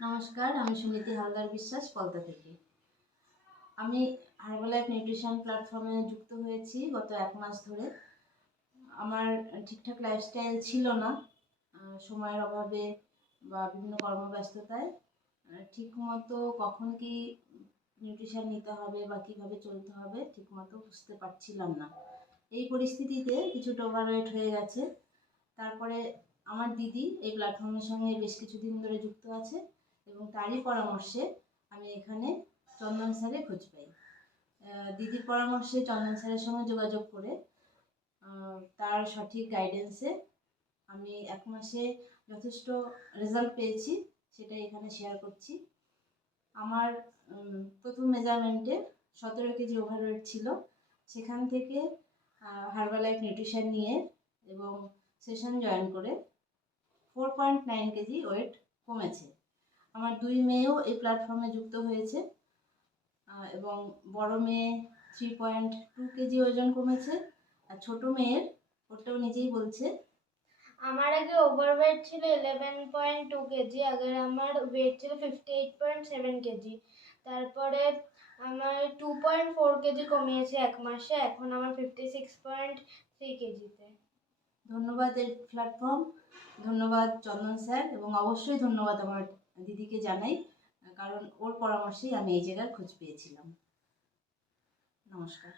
নমস্কার, আমি সুনীতি হালদার বিশ্বাস পলতা থেকে। আমি হার্বালাইফ নিউট্রিশন প্ল্যাটফর্মে যুক্ত হয়েছি গত 1 মাস ধরে। আমার ঠিকঠাক লাইফস্টাইল ছিল না, সময়ের অভাবে বা বিভিন্ন কর্মব্যস্ততায় ঠিকমতো কখন কি নিউট্রিশন নিতে হবে বা কীভাবে চলতে হবে ঠিকমতো বুঝতে পারছিলাম না। এই পরিস্থিতিতে কিছুটা ওভারওয়েট হয়ে গেছে। তারপরে আমার দিদি এই প্ল্যাটফর্মের সঙ্গে বেশ কিছুদিন ধরে যুক্ত আছে এবং তারই পরামর্শে আমি এখানে চন্দন স্যারের খোঁজ পাই। দিদির পরামর্শে চন্দন স্যারের সঙ্গে যোগাযোগ করে তার সঠিক গাইডেন্সে আমি 1 মাসে যথেষ্ট রেজাল্ট পেয়েছি, সেটা এখানে শেয়ার করছি। আমার প্রথম মেজারমেন্টে 17 কেজি ওভারওয়েট ছিল। সেখান থেকে হার্বালাইফ নিউট্রিশন নিয়ে এবং সেশন জয়েন করে 4.9 কেজি ওয়েট কমেছে। আমার 2 মেয়েও এই প্ল্যাটফর্মে যুক্ত হয়েছে এবং বড় মেয়ে 3.2 কেজি ওজন কমেছে, আর ছোট মেয়ের ওটাও নিজেই বলছে। আমার আগে ওভারওয়েট ছিল 11.2 কেজি, আগে আমার ওয়েট ছিল 58.7 কেজি। তারপরে আমার 2.4 কেজি কমিয়েছে 1 মাসে, এখন আমার 56.3 কেজিতে। ধন্যবাদ এই প্ল্যাটফর্ম, ধন্যবাদ চন্দন স্যার এবং অবশ্যই ধন্যবাদ আমার দিদিকে জানাই, কারণ ওর পরামর্শেই আমি এই জায়গার খোঁজ পেয়েছিলাম। নমস্কার।